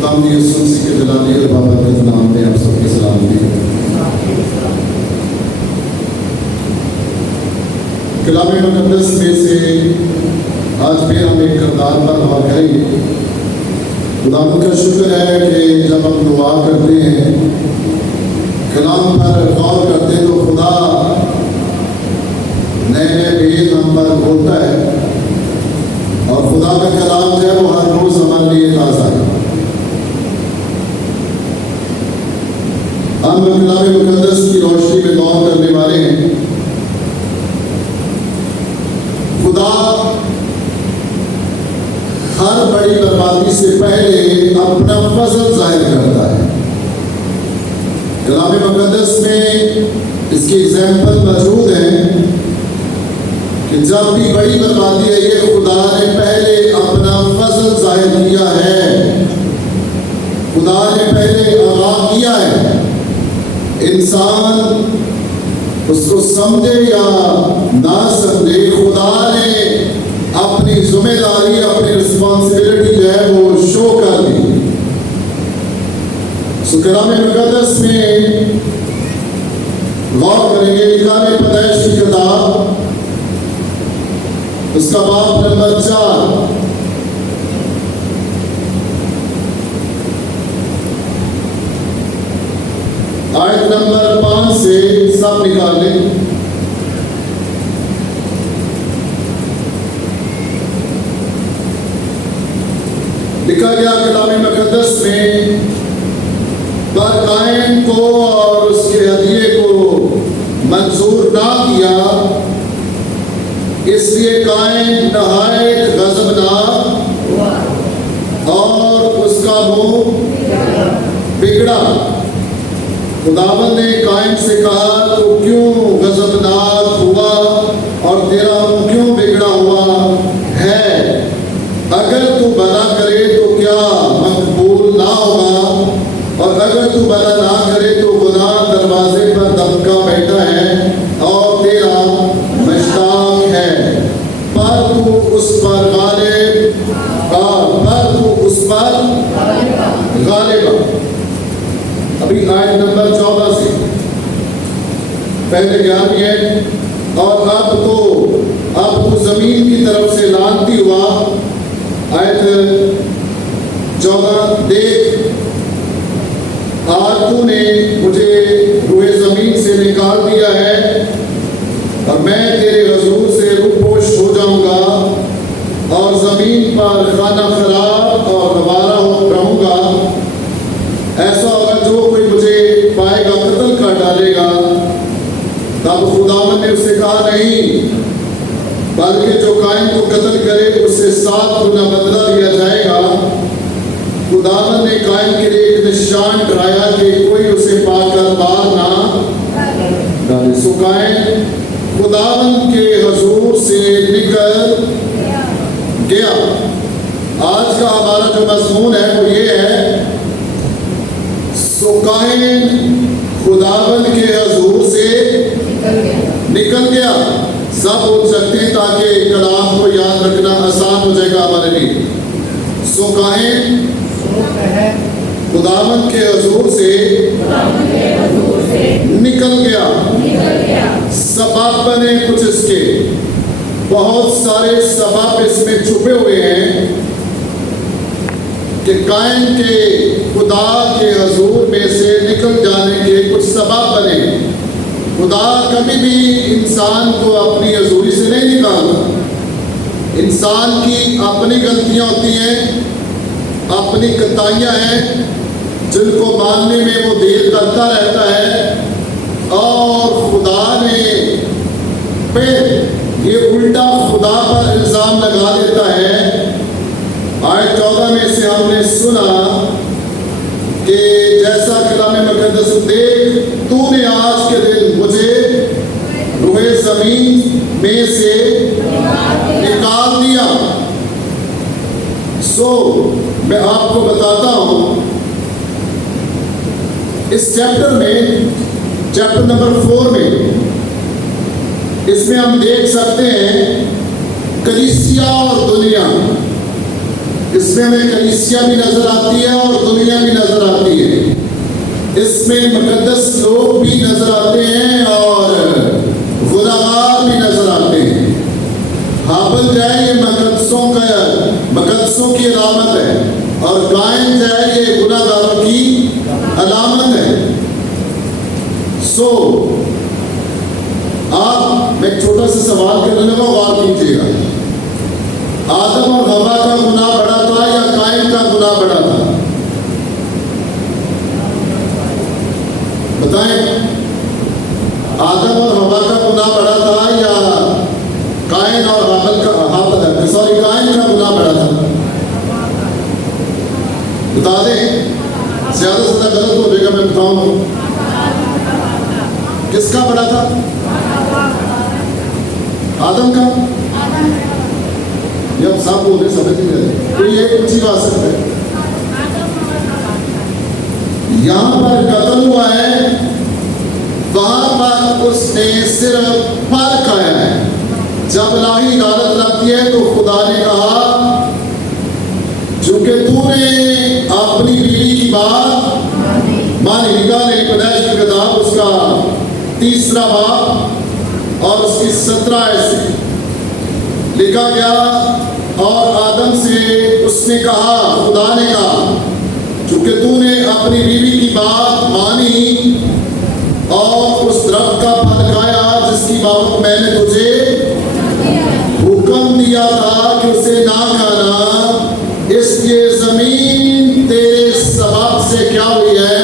खुदावंद यीशु मसीह के जलाली और बाबरकत नाम में आप सबकी सलामती है। कलाम मुक़द्दस में से आज फिर हम एक किरदार पर गौर करेंगे। खुदावंद का शुक्र है कि जब हम दुआ करते हैं, कलाम पर गौर करते हैं, तो खुदा नए नए भेद हम पर बोलता है और खुदा का कलाम जो है वो हर रोज़ हमारे लिए ताज़ा है। हम कलाम मुक़द्दस की रोशनी में गौर करने वाले हैं। खुदा हर बड़ी बर्बादी से पहले अपना फजल जाहिर करता है। कलाम मुक़द्दस में इसकी एग्जाम्पल मौजूद है कि जब भी बड़ी बर्बादी आई है, खुदा ने पहले अपना फजल जाहिर किया है। खुदा ने पहले आगाह किया है। इंसान उसको समझे या ना समझे, खुदा ने अपनी जिम्मेदारी, अपनी रिस्पॉन्सिबिलिटी जो है वो शो कर दी। सो कलाम मुक़द्दस में गौर करेंगे। लिखा है पैदाइश की किताब, उसका बाब नंबर 4, आयत नंबर 5 से सब निकाल लें। लिखा गया कलाम मुक़द्दस में, पर कायन को और उसके हदिये को मंजूर ना किया, इसलिए कायन नहायत गज़बनाक और उसका मुंह बिगड़ा। खुदावंद ने कायन से कहा, तो क्यों गज़बनाक हुआ और तेरा मुंह क्यों बिगड़ा हुआ है? अगर तू भला करे तो क्या मकबूल ना होगा, और अगर तू भला ना करे तो गुनाह दरवाजे पर दबका बैठा है और तेरा मुश्ताक है। पर तू उस पर गालिब अभी आयत नंबर 14 से पहले 11 है। और अब तू जमीन की तरफ से लानती हुआ। आयत 14, देख आज तूने मुझे रूहे जमीन से निकाल दिया है और मैं तेरे हुजूर से रूपोश हो जाऊंगा और जमीन पर खाना खराब और गवारा रहूंगा। ऐसा होगा जो कोई मुझे पाएगा कत्ल कर डालेगा। तब खुदावंद ने उससे कहा, नहीं, बल्कि जो कायन को कत्ल करे उससे 7 गुना बदला दिया जाएगा। खुदावंद ने कायन के लिए एक निशान ठहराया कि कोई उसे पाकर बाहर ना डाले। सो कायन खुदावंद के हुजूर से निकल गया। आज का हमारा जो मज़मून है वो ये है, सो कायन खुदावंद के हुजूर से निकल गया। सब बोल सकते हैं ताकि कलाम को याद रखना आसान हो जाएगा हमारे लिए। सो कायन खुदावंद के हुजूर से निकल गया। सबब बने कुछ इसके, बहुत सारे सबब इसमें छुपे हुए हैं कि कायन के खुदा के हुजूर में से निकल जाने के कुछ सबब बने। खुदा कभी भी इंसान को अपनी हुजूरी से नहीं निकालता। इंसान की अपनी गलतियां होती हैं, अपनी कताइयाँ हैं जिनको मानने में वो देर करता रहता है और खुदा ने फिर ये उल्टा खुदा पर इल्ज़ाम लगा देता है। आयत 14 में से हमने सुना कि जैसा कलाम मुक़द्दस, देख तूने आज के दिन मुझे रूहे ज़मीन में से निकाल दिया। सो मैं आपको बताता हूं, इस चैप्टर में, चैप्टर नंबर 4 में, इसमें हम देख सकते हैं कलीसिया और दुनिया। इसमें हमें कलीसिया भी नजर आती है और दुनिया इसमें मुकद्दस लोग भी नजर आते हैं और गुनाहगार भी नजर आते हैं। हाबिल जो है ये मुकद्दसों की अलामत है और कायन जो है ये गुनाहगारों की अलामत है। आप मैं एक छोटा सा सवाल करने लगा, गौर कीजिएगा। आदम और हवा का गुनाह बड़ा था या कायन का गुनाह बड़ा था? बताएं, आदम और हवा का गुनाह बड़ा था या कायन और हाबिल का कायन का गुनाह बड़ा था? बता दें, ज्यादा से ज्यादा गलत हो जाएगा, मैं बताऊं किसका बड़ा था? आदम का। ये अब साफ बोल रहे, समझ नहीं रहे, कोई एक ऊंची बात सकता है। यहां पर कत्ल हुआ है, वहां पर उसने सिर्फ फल खाया है। जब इलाही अदालत लगती है तो खुदा ने कहा, चूंकि तूने अपनी बीवी की बात मानी। निकाले पैदाइश की किताब उसका 3 बाब और उसकी 17 ऐसे लिखा गया, और आदम से उसने कहा, खुदा ने कहा, चूंकि तूने अपनी बीवी की बात मानी और उस दरख्त का फल खाया जिसकी बाबत मैंने तुझे हुक्म दिया था कि उसे ना खाना, इसलिए जमीन तेरे सबब से क्या हुई है?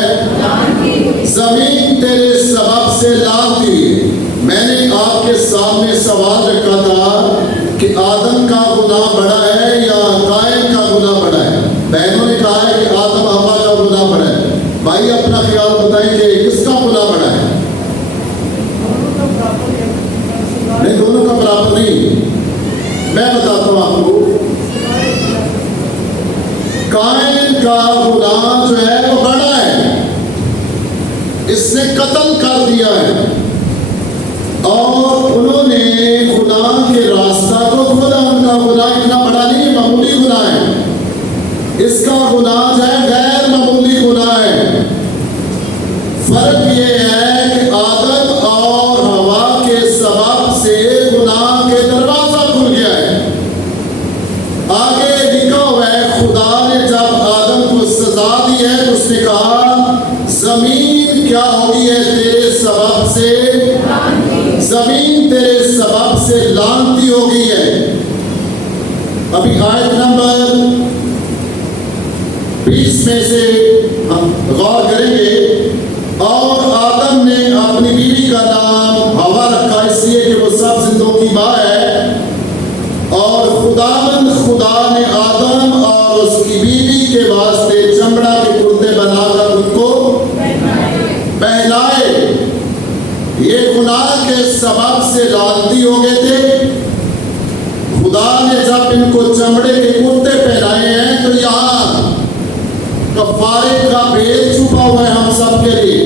जमीन तेरे सबब से लानती। मैंने आपके सामने सवाल रखा था कि आदम का गुनाह बड़ा है या कायन का गुनाह बड़ा है? बहनों ने कहा है कि आदम हवा का गुनाह बड़ा है। भाई अपना ख्याल बताएंगे किसका गुनाह बड़ा है? नहीं, दोनों का बराबर नहीं। मैं बताता हूं आपको, कायन का गुनाह जो है वो बड़ा है, इसने कत्ल कर दिया है और उन्होंने गुनाह के रास्ता को खोला। उनका गुनाह इतना बड़ा नहीं है, मामूली गुनाह है। इसका गुनाह जो है गैर मामूली गुनाह है। फर्क ये है कि आदम और हवा के सबब से गुनाह के दरवाजा खुल गया है। आगे लिखा हुआ है, खुदा ने जब आदम को सजा दी है तो उसने कहा, जमीन क्या होगी है तेरे सबब से? जमीन तेरे सबब से लानती हो गई है। अभी आयत नंबर 20 में से हम गौर करेंगे। और आदम ने अपनी बीवी का नाम हवा रखा, इसलिए कि वो सब जिंदों की मां है। और खुदा ने आदम और उसकी बीवी के वास्ते चमड़ा के कुर्ते बनाकर उनको पहनाए। ये गुनाह के सबब से लानती हो गए थे। खुदा ने जब इनको चमड़े के कुर्ते पहनाए हैं तो यहाँ कफारे का भेद छुपा हुआ है हम सब के लिए।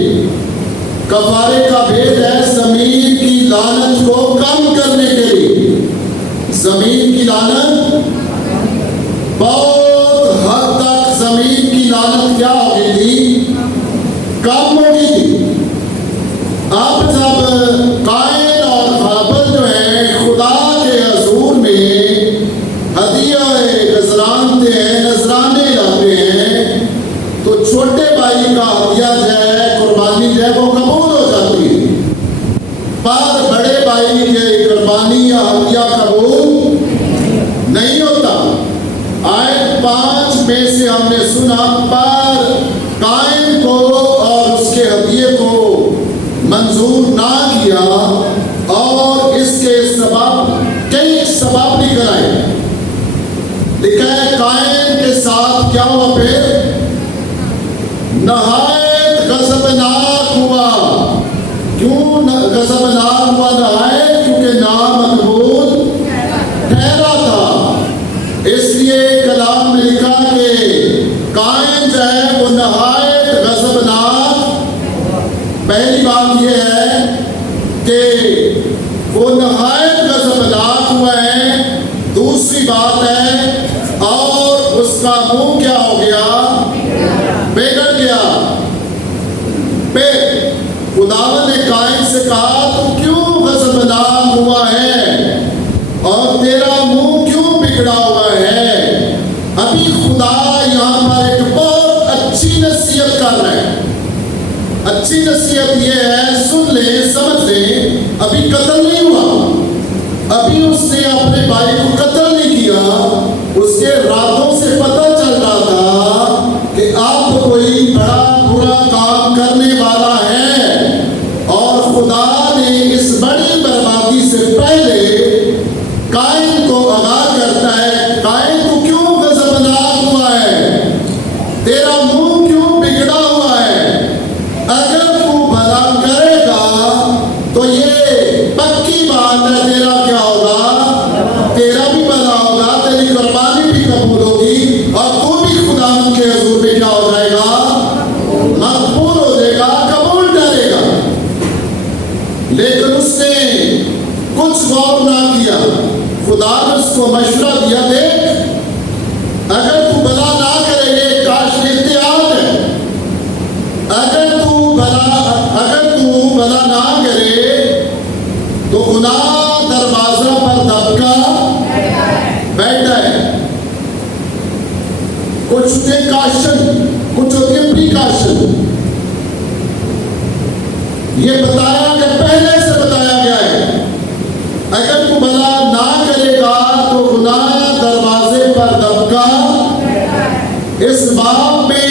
कफारे का भेद है जमीन की लानत को कम करने के लिए। जमीन की लानत, बहुत हद तक जमीन की लानत क्या हो गई थी? कम हो गई थी। अब जब कायन और हाबिल जो है खुदा के हजूर में हदिया नजराने लाते हैं तो छोटे भाई का हदिया जो है, कुर्बानी जो है वो कबूल हो जाती है, पर बड़े भाई के कुर्बानी या हदिया कबूल नहीं होता। आयत 5 में से हमने सुना, पर कायन को और उसके हदिये को मंजूर ना किया और इसके सबब कई सबब निकल आए। लिखा है कायन के साथ क्या हुआ? फिर नहायत गज़बनाक हुआ। क्यों गज़बनाक हुआ नहायत? क्योंकि नामकबूल ठहरा था। इसलिए कलाम में लिखा कि कायन जो है वो नहायत गज़बनाक। पहली बात यह है कि वो नहायत गज़बनाक हुआ है। दूसरी बात है, और उसका मुंह क्या हो गया? बिगड़ गया। हुआ है और तेरा मुंह क्यों बिगड़ा हुआ है। अभी खुदा यहाँ पर एक बहुत अच्छी नसीहत कर रहा है। अच्छी नसीहत ये है, सुन ले, समझ ले। अभी कत्ल नहीं हुआ, अभी उसने अपने भाई को कत्ल नहीं किया। उसके रातों से पता चल रहा था कि अब कोई बड़ा बुरा काम करने वाला है और खुदा ने इस बड़ी बर्बादी से पहले कायन को आगाह करता है, कायन तू क्यों गज़बनाक हुआ है, तेरा मुंह क्यों बिगड़ा हुआ है। अगर तू भला करेगा तो ये पक्की बात है, तेरा क्या होगा, तेरा भी भला होगा, तेरी कुर्बानी भी कबूल होगी और तू भी खुदा के हुजूर में क्या हो जाएगा, मकबूल हो जाएगा, कबूल करेगा। लेकिन उसने कुछ गौर ना किया। खुदा ने उसको मशवरा दिया, देख अगर तू भला ना करेगा, काश इत्तेहाद है, अगर तू भला ना करे तो गुनाह दरवाजा पर दबका बैठा है। कुछ होते काशन, कुछ होती है प्रिकॉशन। ये बताया गया, पहले से बताया गया है, अगर तू भला ना करेगा तो गुनाह दरवाजे पर दबका। इस बाब में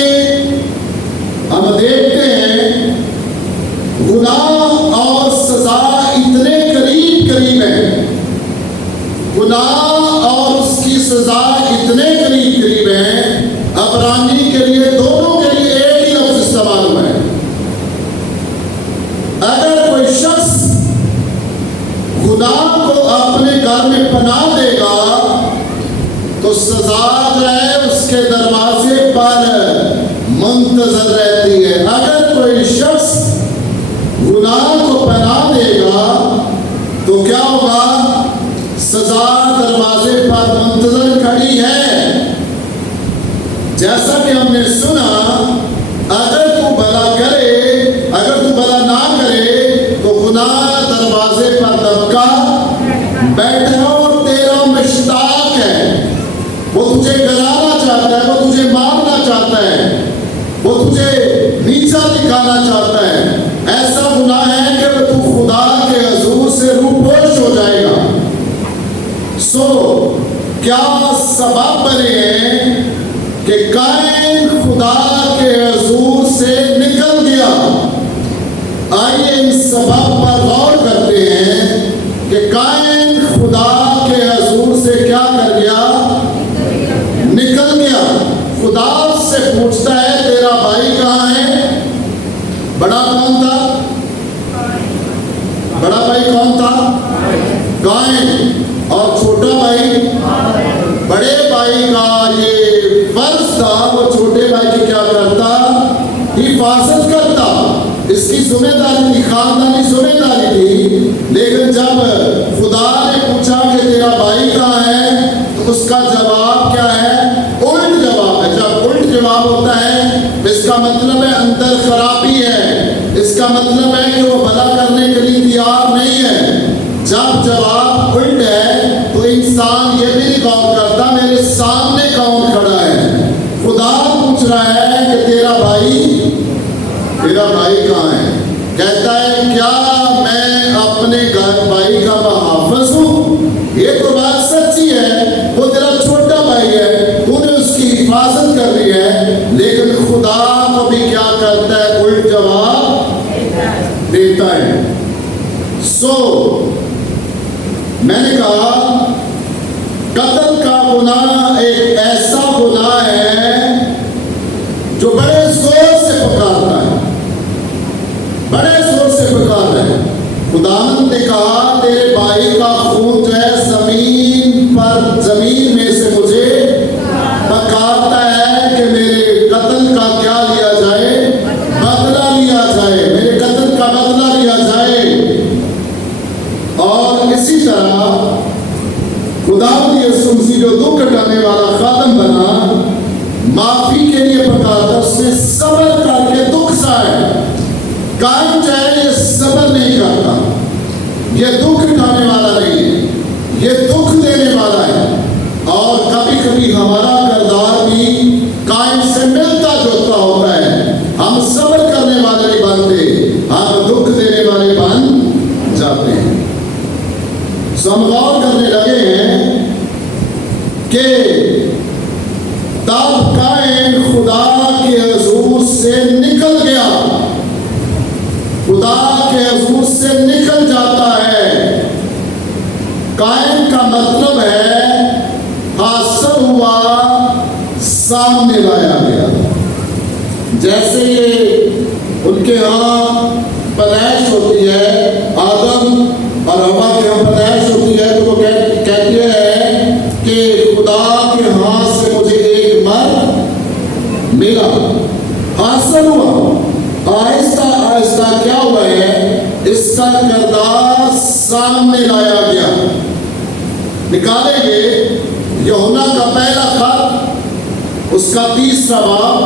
हम देखते हैं गुनाह और सजा इतने करीब करीब है, गुनाह और उसकी सजा इतने करीब करीब है। अबरानी के लिए, दोनों के लिए एक ही लफ्ज इस्तेमाल हुआ है। अगर कोई शख्स गुनाह को अपने घर में पनाह देगा तो सजा जो है उसके दरवाजे पर मुंतजर रहती है। अगर कोई शख्स गुनाह को पनाह देगा तो क्या होगा, सजा दरवाजे पर मुंतजर खड़ी है। जैसा कि हमने सुना, अगर तू भला करे, अगर तू भला ना करे तो गुनाह दरवाजे पर दबका बैठा है और तेरा मुश्ताक है, वो तुझे गिराना चाहता है, वो तुझे मारना चाहता है, वो तुझे नीचा दिखाना चाहता है। ऐसा गुनाह है कि तू खुदा के हुजूर से रूपोश हो जाएगा। क्या सबब बने हैं कि कायन खुदा के हुजूर से निकल गया। आइए इन सबब पर गौर करते हैं कि कायन खुदा के हुजूर से क्या कर गया, निकल गया। खुदा से पूछता है, तेरा भाई कहाँ है? बड़ा कौन था? बड़ा भाई कौन था? कायन। और छोटा भाई, बड़े भाई का ये फर्ज था, वो छोटे भाई की क्या करता, हिफाजत करता। इसकी जिम्मेदारी थी, खानदानी जिम्मेदारी थी। लेकिन जब खुदा ने पूछा कि तेरा भाई कहाँ है, तो उसका जवाब क्या है? उल्ट जवाब है। जब उल्ट जवाब होता है, इसका मतलब है अंदर खराबी है, इसका मतलब है कि वो भला करने के लिए तैयार नहीं है। जब जवाब उल्ट है तो इंसान ये भी नहीं गौर करता मेरे सामने कौन खड़ा है। खुदा पूछ रहा है कि तेरा भाई कहाँ है? कहता है, क्या मैं अपने घर भाई का मुहाफ़िज़ हूँ? ये तो बात सच्ची है, वो तेरा छोटा भाई है, तूने उसकी हिफाजत कर रही है। लेकिन खुदा को भी क्या करता है? उल्ट जवाब देता है। मैंने कहा कत्ल का गुनाह एक ऐसा गुनाह है जो बड़े जोर से पुकारता है, बड़े जोर से पुकारता है। खुदावंद ने कहा, तेरे भाई का खून जो है जमीन में से मुझे पुकारता है कि मेरे कत्ल का क्या लिया जाए? बदला लिया जाए, मेरे कत्ल का बदला लिया जाए। और इसी तरह खुदावंद यीशु मसीह जो दुख हटाने वाला खादम बना, माफी के लिए पुकारता, उसने सब्र करके दुख सहे। कायन जो है ये सब्र नहीं करता, ये दुख उठाने वाला जोतता होता है। हम सब्र करने वाले नहीं बनते, हम दुख देने वाले बन जाते हैं। हम गौर करने लगे हैं कि तब कायन खुदा के हुजूर से निकल गया, खुदा के हुजूर से निकल जाता है। कायन का मतलब है हासिल हुआ, सामने लाया गया। जैसे ये उनके यहाँ पैदाइश होती है, आदम और हवा के यहाँ पैदाइश होती है, तो वो कहते हैं कि खुदा के हाथ से मुझे एक मर्द मिला, हासिल हुआ। आहिस्ता आहिस्ता क्या हुआ है, इसका किरदार सामने लाया गया। निकालेंगे यूहन्ना का पहला खत, उसका 3रा बाब,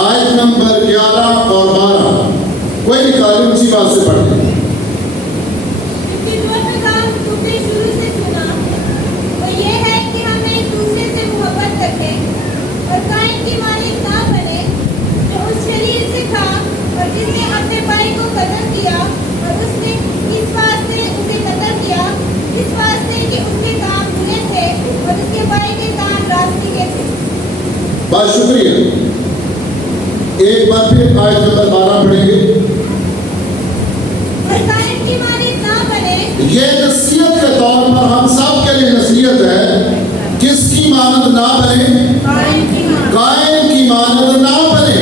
आयत नंबर 11 और 12। कोई निकाले, उसी बात से पढ़े। बहुत शुक्रिया। एक बार फिर आयत नंबर 12 पढ़ेंगे। ये नसीहत के तौर पर हम सब के लिए नसीहत है, किसकी मानद ना बने, कायन की मानद ना बने।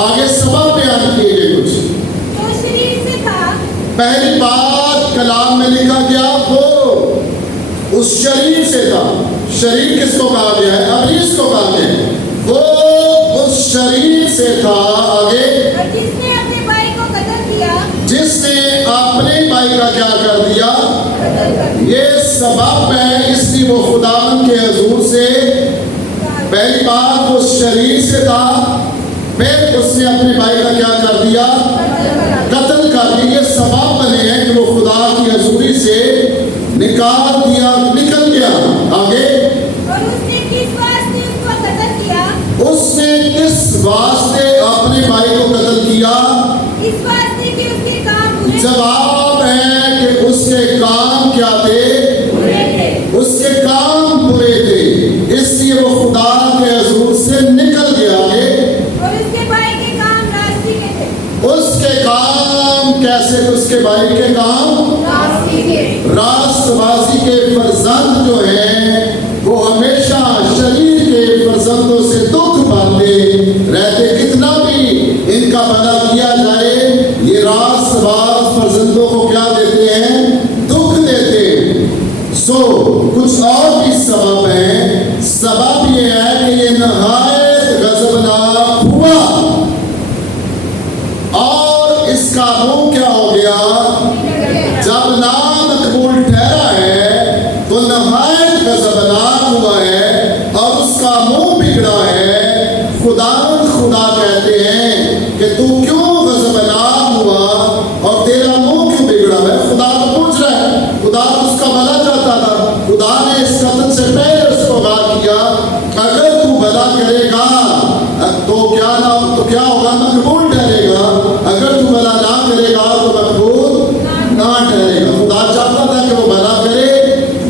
आगे सबब बयान किए गए कुछ। तो शरीर से था, पहली बात कलाम में लिखा गया वो उस शरीर से था। शरीर किसको कहा गया है, अबलीस को कहा गया है। वो उस शरीर से था। आगे, जिसने अपने भाई को कत्ल किया, जिसने अपने भाई का क्या कर दिया, ये सबब है, इसलिए वो खुदावन के हुजूर से पहली बात उस शरीर से था, फिर उसने अपने भाई का क्या कर दिया, कत्ल कर दिया। ये सबब बने हैं कि वो खुदा की हजूरी से निकाल दिया, निकल गया। आगे, और उसने किस वास्ते उसको कत्ल किया, उसने किस वास्ते अपने भाई को कत्ल किया, इस वास्ते कि उसके काम बुरे जवाब है कि उसके काम क्या थे, थे। उसके काम बुरे थे, इसलिए वो खुदा के हुजूर से निकल गया। और उसके भाई के काम रास्ते के थे। उसके काम कैसे, उसके भाई के काम रास्ते के। राष्ट्रवासी के फर्जंद जो हैं वो हमेशा शरीर के फर्जंदों से दुख पाते रहते। कितना भी इनका भला किया जाए, ये राष्ट्रवास फर्जंदों को क्या देते हैं, दुख देते हैं। सो कुछ और भी सबब हैं। सबब ये है कि ये नहायत गजबनाक हुआ और इसका मुंह क्या हो गया, जब नामकबूल ठहरा है तो नहायत गजबनाक हुआ है और उसका मुंह बिगड़ा है। खुदा कहते हैं कि तू क्यों गजबनाक हुआ और तेरा मुंह क्यों बिगड़ा है। खुदा को पूछ रहा है, खुदा उसका भला चाहता था। खुदा ने इस कत्ल से पहले उसको कहा किया, अगर तू भला करेगा तो क्या होगा, मकबूल ठहरेगा। अगर तू भला ना करेगा तो मकबूल ना ठहरेगा। खुदा चाहता था कि वो भला करे,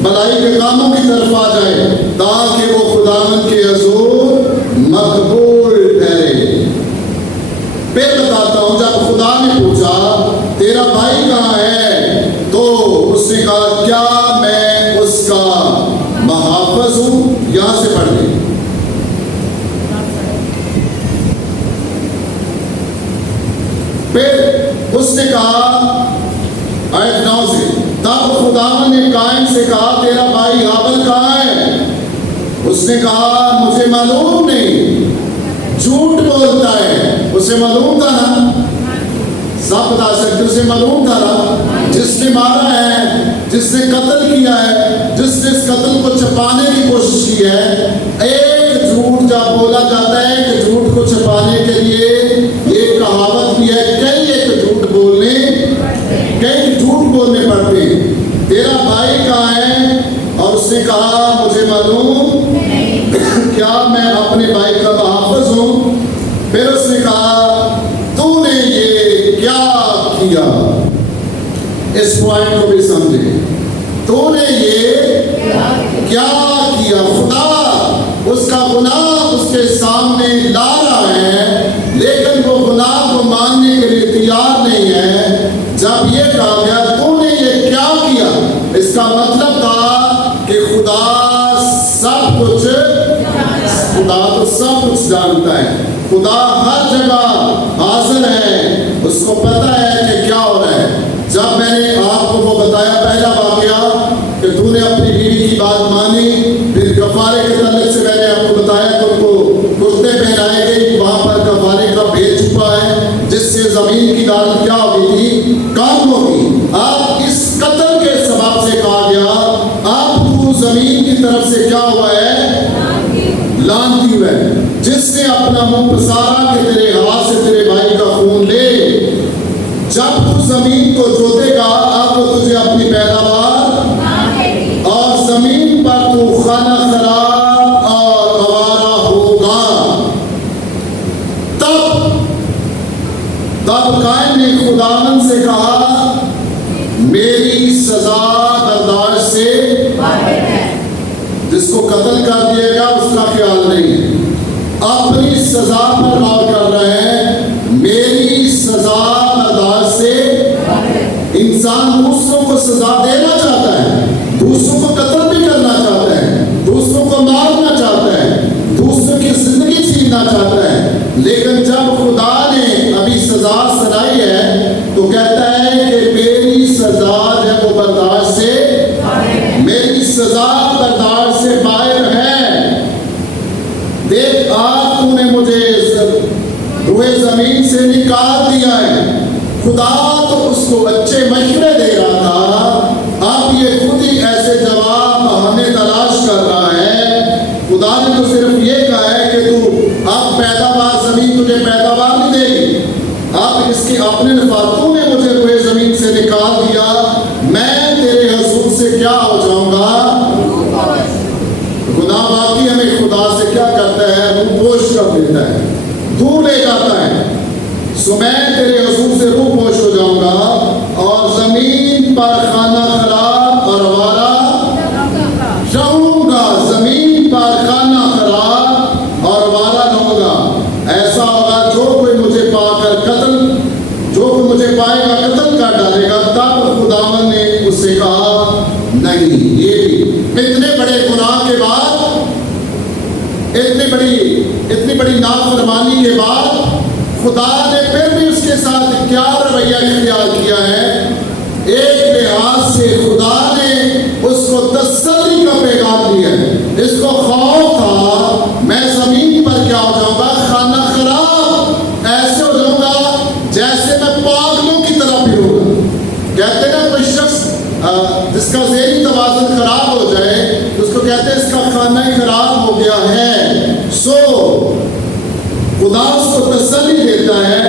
भलाई के कामों की तरफ आ जाए, ताकि वो खुदावन के हुजूर मकबूल ठहरे। फिर बताता हूं, जब खुदा ने पूछा तेरा भाई कहाँ है, तो उसने कहा क्या मैं उसका मुहाफ़िज़ हूं। यहां से पढ़ लें। फिर उसने कहा आयत 9 से, तब खुदावन ने कायन से कहा तेरा भाई हाबिल कहाँ है। उसने कहा मुझे मालूम नहीं, झूठ बोलता है। उसे मालूम था ना, सब बता सकते, उसे मालूम था ना, जिसने मारा है, जिसने कत्ल किया है, जिसने इस कत्ल को छुपाने की कोशिश की है। एक झूठ जब बोला जाता है कि झूठ को छुपाने के लिए ये कहावत भी है, कई झूठ बोलने पड़ते हैं। तेरा भाई कहाँ है, और उसने कहा मुझे मालूम क्या मैं अपने भाई का मुहाफ़िज़ हूँ। फिर उसने कहा, तूने ये क्या किया? इस पॉइंट को भी समझे। तूने ये क्या किया? खुदा उसका गुनाह उसके सामने ला रहा है, लेकिन वो गुनाह को मानने के लिए तैयार नहीं है। जब ये कहा गया तूने ये क्या किया, इसका मतलब था कि खुदा तो सब कुछ जानता है। खुदा हर जगह हाजिर है, उसको पता है कि क्या हो रहा है। जब मैंने आपको वो बताया पहला वाकया कि तूने अपनी बीवी की बात मानी, फिर कफारे के तल्लुक से मैंने आपको बताया कि उनको कुर्ते पहनाए गए, वहां पर कफारे का भेद छुपा है, जिससे जमीन की दालत क्या हो गई थी? कम होगी। अब इस कत्ल के सबब से कहा गया, अब तू जमीन की तरफ से क्या हुआ है? लानती हुआ है, जिसने अपना मुंह पसारा कि तेरे हाथ से तेरे भाई का खून ले। जब तू जमीन को जोतेगा, अब वो तुझे अपनी पैदावार और जमीन पर तू खाना खराब और आवारा होगा। तब कायन ने खुदावन से कहा, मेरी सजा बर्दाश्त से, जिसको कत्ल कर दिया गया उसका ख्याल नहीं है, अपनी सजा पर गौर कर रहे हैं। मेरी सजा बर्दाश्त से, इंसान दूसरों को सजा देना चाहता है, दूसरों को कत्ल भी करना चाहता है, दूसरों को मारना चाहता है, दूसरों की जिंदगी छीनना चाहता है, लेकिन जब खुदा ने अभी सजा सुनाई है तो कहता है कि मेरी सजा जब वो बर्दाश्त से, मेरी सजा बर्दाश्त से बाहर है। देख, आज तूने मुझे रूए जमीन से निकाल दिया है। खुदा तो उसको अच्छे मशवरे दे रहा था, अब ये खुद ही ऐसे जवाब हमें तलाश कर रहा है। खुदा ने तो सिर्फ ये कहा है कि तू अब पैदावार, जमीन तुझे पैदावार नहीं देगी। अब इसके अपने नफा, तूने मुझे रूए जमीन से निकाल दिया, मैं तेरे हजूर से क्या हो जाऊंगा? गुनाह बाकी हमें खुदा से क्या करता है? रूपोश कर देता है, दूर ले जाता है। सो मैं तेरे हजूर से रूपोश हो जाऊंगा और जमीन पर खाना खराब और आवारा रहूंगा। जमीन पर खाना खराब और आवारा रहूंगा। ऐसा होगा जो कोई मुझे पाकर कत्ल, जो कोई मुझे पाएगा कत्ल कर डालेगा। तब खुदावन ने उससे कहा, नहीं, ये भी इतने बड़े गुनाह के बाद, इतनी बड़ी नाफरमानी के बाद खुदा ने फिर भी उसके साथ क्या रवैया इख्तियार किया है। एक लिहाज से खुदा ने उसको तसल्ली का पैगाम दिया है। इसको खौफ था, मैं जमीन पर क्या हो जाऊंगा? खाना खराब, ऐसे हो जाऊंगा जैसे मैं पागलों की तरह फिरूंगा। कहते ना, कोई शख्स जिसका ज़हनी तवाज़ुन खराब हो जाए तो उसको कहते हैं इसका खाना ही खराब हो गया है। सो खुदा उसको तसल्ली देता है,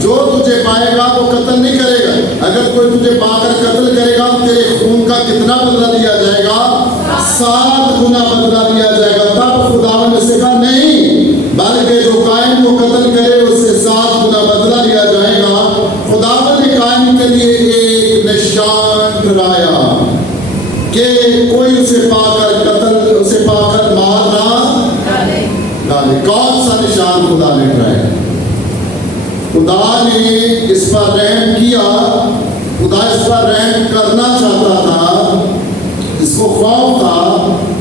जो तुझे पाएगा वो कत्ल नहीं करेगा। अगर कोई तुझे पाकर कत्ल करेगा तो तेरे खून का कितना बदला दिया जाएगा? 7 गुना बदला दिया जाएगा। तब खुदा ने से कहा, नहीं, बल्कि जो कायन को कत्ल करे उससे 7 गुना बदला दिया जाएगा। खुदा ने कायन के लिए एक निशान कराया कि कोई उसे पाकर मारना डाले। कौन सा निशान खुदा ने कराया? खुदा ने इस पर रहम किया। खुदा इस पर रहम करना चाहता था, इसको खौफ था,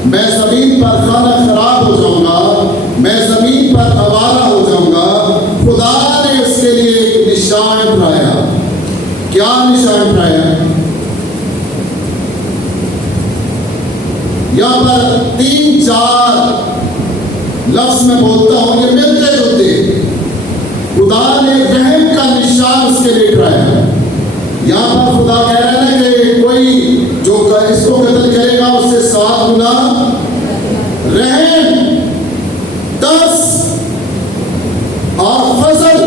मैं जमीन पर खाना खराब हो जाऊंगा, मैं जमीन पर आवारा हो जाऊंगा। खुदा ने उसके लिए एक निशान बनाया। क्या निशान बनाया? यहां पर 3-4 लफ्ज में बोलता हूं, ये मिलते जुलते। खुदा ने रहम का निशान उसके लिए कराया। यहां पर खुदा कह रहा है कि कोई जो इसको कत्ल करेगा उससे 7 गुना रहम, 10 और फजल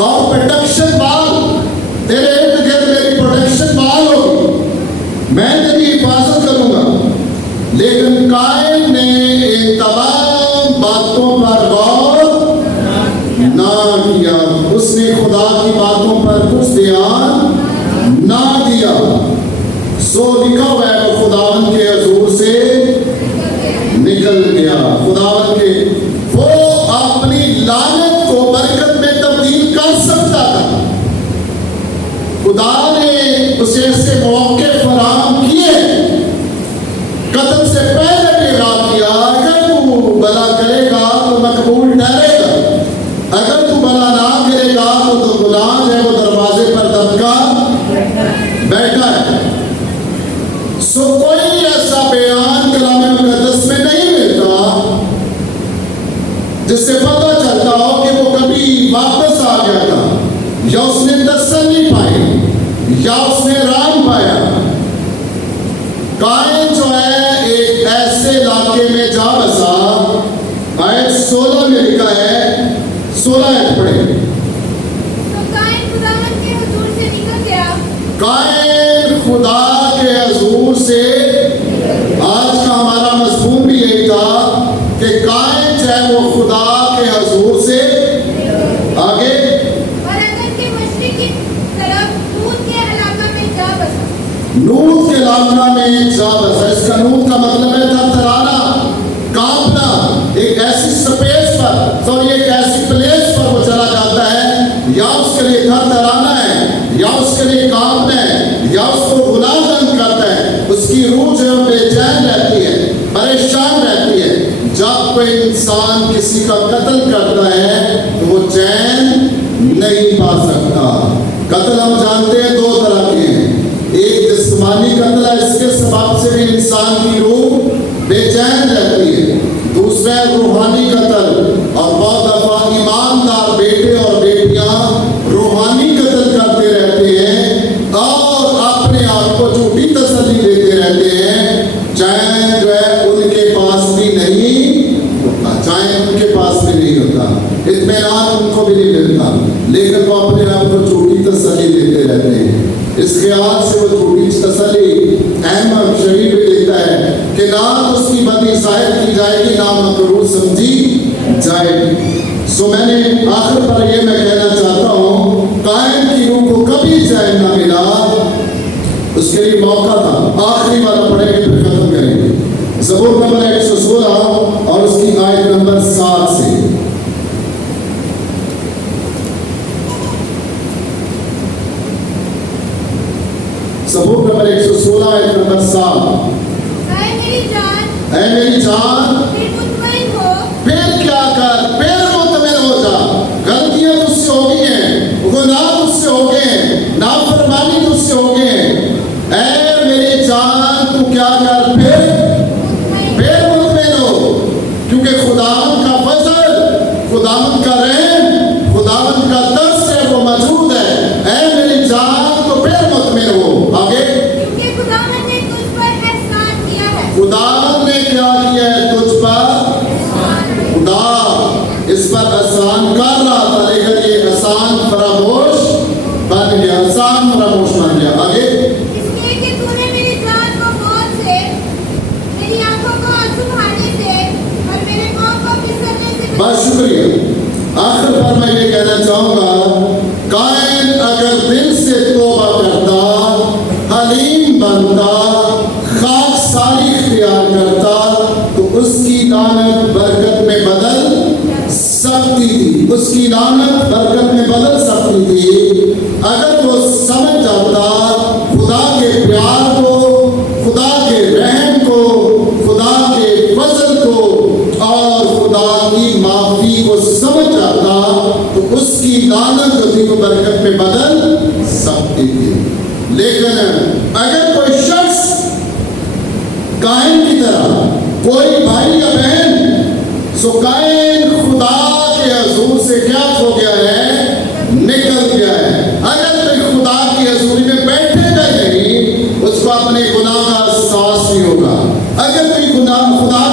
और प्रोटेक्शन वाल, तेरे इर्द गिर्द मेरी प्रोटेक्शन वाल होगी, मैं तेरी हिफाजत करूंगा। लेकिन कायन ने इन तमाम बातों पर गौर किया, उसने खुदा की बातों पर कुछ ध्यान ना दिया। सो लिखा हुआ है वो खुदावन के हजूर से निकल गया। खुदावन के वो अपनी लानत को बरकत में तब्दील कर सकता था। खुदा ने उसे ऐसे मौके फराहम किए। कत्ल से पहले भी राह किया, अगर तू भला करेगा तो मकबूल ठहरेगा, अगर तू भला ना करेगा तो गुनाह है वो दरवाजे पर दबका बैठा है। सो कोई ऐसा बयान कलाम मुकद्दस में नहीं मिलता जिससे पता चलता हो कि वो कभी वापस आ गया था, या उसने तसल्ली पाई, या उसने राम पाया। कायन जो है एक ऐसे इलाके में जा बसा। आयत 16 में लिखा है, 16 आयत पढ़े। तो कायन खुदावन के हुजूर से निकल गया। कायन खुदा के हजूर से, आज का हमारा मज़मून भी यही था कि कायन चाहे वो खुदा के हजूर से आगे और अदन के मशरिक की तरफ नून के इलाका में जा बसा। नूत के इलाका में जा बसा। इसका नूत का मतलब है थरथराना, कांपना। एक ऐसी स्पेस पर, सॉरी एक ऐसी प्लेस पर वो चला जाता है, या उसके लिए थरथराना है, या उसके लिए कांपना है, या उसको गुलामन करता है। उसकी रूह जो है बेचैन रहती है, परेशान रहती है। जब कोई इंसान किसी का कत्ल करता है तो वो चैन नहीं पा सकता। कत्ल हम जानते हैं दो तरह के हैं। एक जिस्मानी कत्ल है, इसके सबब से भी इंसान की रूह बेचैन रहती है। दूसरा है रूहानी कत्ल, और बहुत दफा ईमानदार बेटे और बेटियां रूहानी कत्ल करते रहते हैं और अपने आप को झूठी तसल्ली देते रहते हैं। चैन जो है उनके पास भी नहीं होता, चैन उनके पास भी नहीं होता, इत्मीनान उनको भी नहीं मिलता, लेकिन वो अपने आप को झूठी तसल्ली देते रहते हैं। इस ख्याल से वो झूठी तसल्ली अहमद शरीफ भी देता है कि ना तो उसकी बदी जाहिर की जाएगी, ना मकरूह समझी जाएगी। सो मैंने आखिर पर ये मैं कहना चाहता हूँ, कायन की रूह को कभी चैन ना मिला, उसके लिए मौका था। आखिरी वाला पढ़ेंगे फिर खत्म करेंगे। ज़बूर नंबर 116 और उसकी आयत नंबर 7 से। ज़बूर नंबर 116 आयत नंबर 7। ऐ मेरी जान, ऐ मेरी जान, फिर मुतमईन हो। फिर क्या कर, फिर मुतमिन हो जा। गलतियां तुझसे हो गई हैं, गुनाह तुझसे हो गए हैं, नाफरमानी तुझसे हो गए हैं। ऐ मेरी जान तू क्या कर, फिर मुतमिन हो, क्योंकि खुदावंद का फजल, खुदावंद का रहम, खुदावंद का दर्स है वो मौजूद है। ऐ मेरी जान तो फिर मुतमिन हो। आगे, क्योंकि खुदावन ने तुझ पर एहसान किया है। खुदावंद ने क्या किया है तुझ पर? खुदा इस पर आसान कर रहा था, लेकिन ये आसान फरामोश बन गया, आसान फरामोश बन गया। आगे, इसलिए कि तूने मेरी जान को मौत से, मेरी आंखों को आंसू बहाने से और मेरे पांव को फिसलने से बहुत शुक्रिया। आखिर पर मैं ये कहना चाहूंगा, कायन अगर दिल से तौबा करता, हलीम बनता, खाकसारी इख्तियार करता, तो उसकी लानत बरकत में बदल सकती थी, उसकी लानत बरकत में बदल सकती थी। अगर वो समझ जाता खुदा के प्यार को, खुदा के रहम को, खुदा के फजल को और खुदा की माफी को समझ जाता, तो उसकी लानत जो थी वो बरकत में बदल सकती थी। लेकिन अगर कोई शख्स कायन की तरह, कोई भाई या बहन, सो कायन खुदा के हजूर से क्या हो गया है, निकल गया है। अगर कोई खुदा की हजूरी में बैठेगा नहीं, उसको अपने गुनाह का एहसास नहीं होगा। अगर कोई खुदा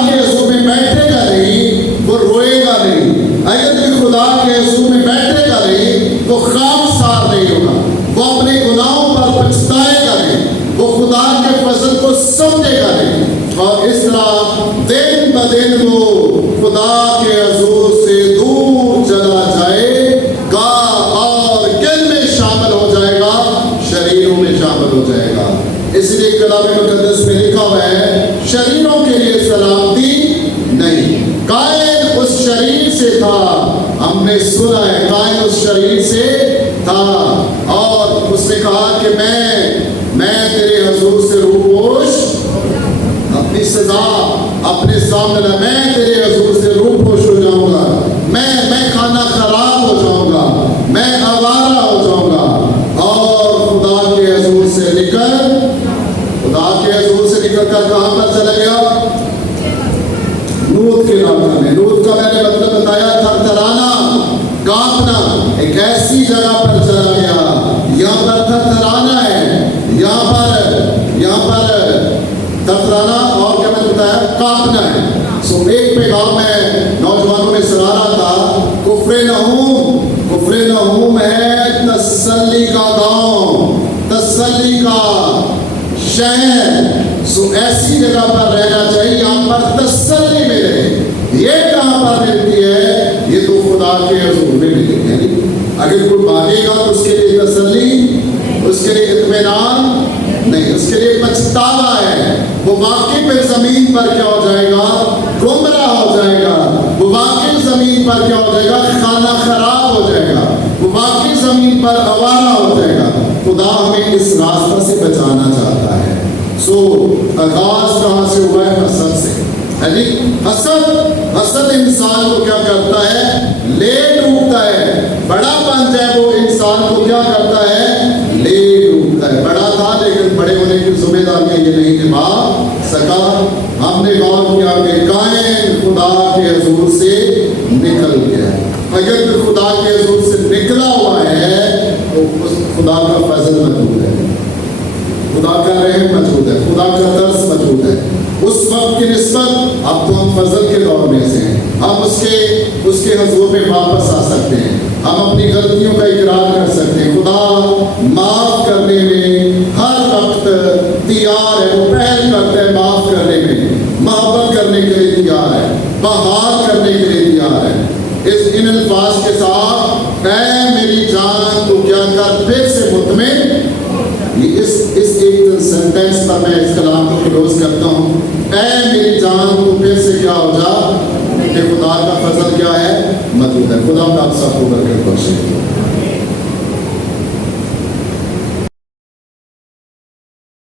के हजूर में बैठेगा नहीं, वो रोएगा नहीं। अगर कोई खुदा के हजूर में बैठेगा नहीं, तो खामसार नहीं होगा, वो अपने गुनाहों पर पछताएगा नहीं, वो खुदा के फजल को समझेगा नहीं। और इस तरह दिन ब दिन वो खुदा के हजूर से दूर चला जाए किताब मुकद्दस में लिखा हुआ है, शरीरों के लिए सलामती नहीं। कायन उस शरीर से था, हमने सुना है, कायन उस शरीर से था और उसने कहा कि मैं तेरे हुजूर से रूपोश, अपनी सजा अपने सामने ला, मैं तेरे हुजूर से रूपोश हो जाऊंगा, मैं खाना खराब हो जाऊंगा, मैं आवारा हो जाऊंगा। और खुदा के हुजूर से निकल कर कहां पर चला गया? नूत के इलाके में। नूत का मैंने मतलब बताया, थरथराना, कांपना, एक ऐसी जगह पर चला गया। यहाँ पर थरथराना है, यहाँ पर थरथराना और क्या मैंने बताया, कांपना है। सो एक पैगाम में नौजवानों में सुना रहा था, कुफ्रे नहूम है तसल्ली का गांव, तसल्ली का शहर। सो ऐसी जगह पर रहना चाहिए यहाँ पर तसल्ली मिले। ये कहाँ पर मिलती है? ये तो खुदा के हुजूर में मिलती है। अगर कोई भागेगा तो उसके लिए तसल्ली, उसके लिए इत्मीनान नहीं, उसके लिए पछतावा है। वो वाकई पे जमीन पर क्या हो जाएगा? गुमराह हो जाएगा। वो वाकई जमीन पर क्या हो जाएगा? खाना खराब हो जाएगा। वो वाकई जमीन पर आवारा हो जाएगा। खुदा हमें इस रास्ता से बचाना चाहता है। सो आगाज कहां से हुआ है? हसद से। हसद इंसान को क्या करता है? ले डूबता है। बड़ा बन जाए वो इंसान को क्या करता है? ले डूबता है। बड़ा था लेकिन बड़े होने की जिम्मेदारी ये नहीं निभा सका। हमने गौर किया कि कायन खुदा के हुजूर से निकल गया। अगर खुदा के हुजूर से निकला हुआ है तो उस खुदा का फजल मौजूद है, खुदा का रहम मौजूद है, खुदा का दर्स मौजूद है। उस वक्त की निस्बत अब तो हम फजल के दौर में से हैं। हम उसके हुजूर में वापस आ सकते हैं। हम अपनी गलतियों का इकरार कर सकते हैं। खुदा माफ करने में हर वक्त तैयार है। वो पहल करता है माफ करने में, मोहब्बत करने के लिए तैयार है, बहाल करने के लिए तैयार है। इन अल्फाज के साथ ऐ मेरी जान तो क्या कर, फिर से मुतमिन। इस एक सेंटेंस पर मैं इस कलाम को क्लोज करता हूँ। ऐ मेरी जान तो फिर से क्या हो जा, कि खुदा का फजल क्या है? मौजूद है। खुदा आप सबको बरकत बख्शे।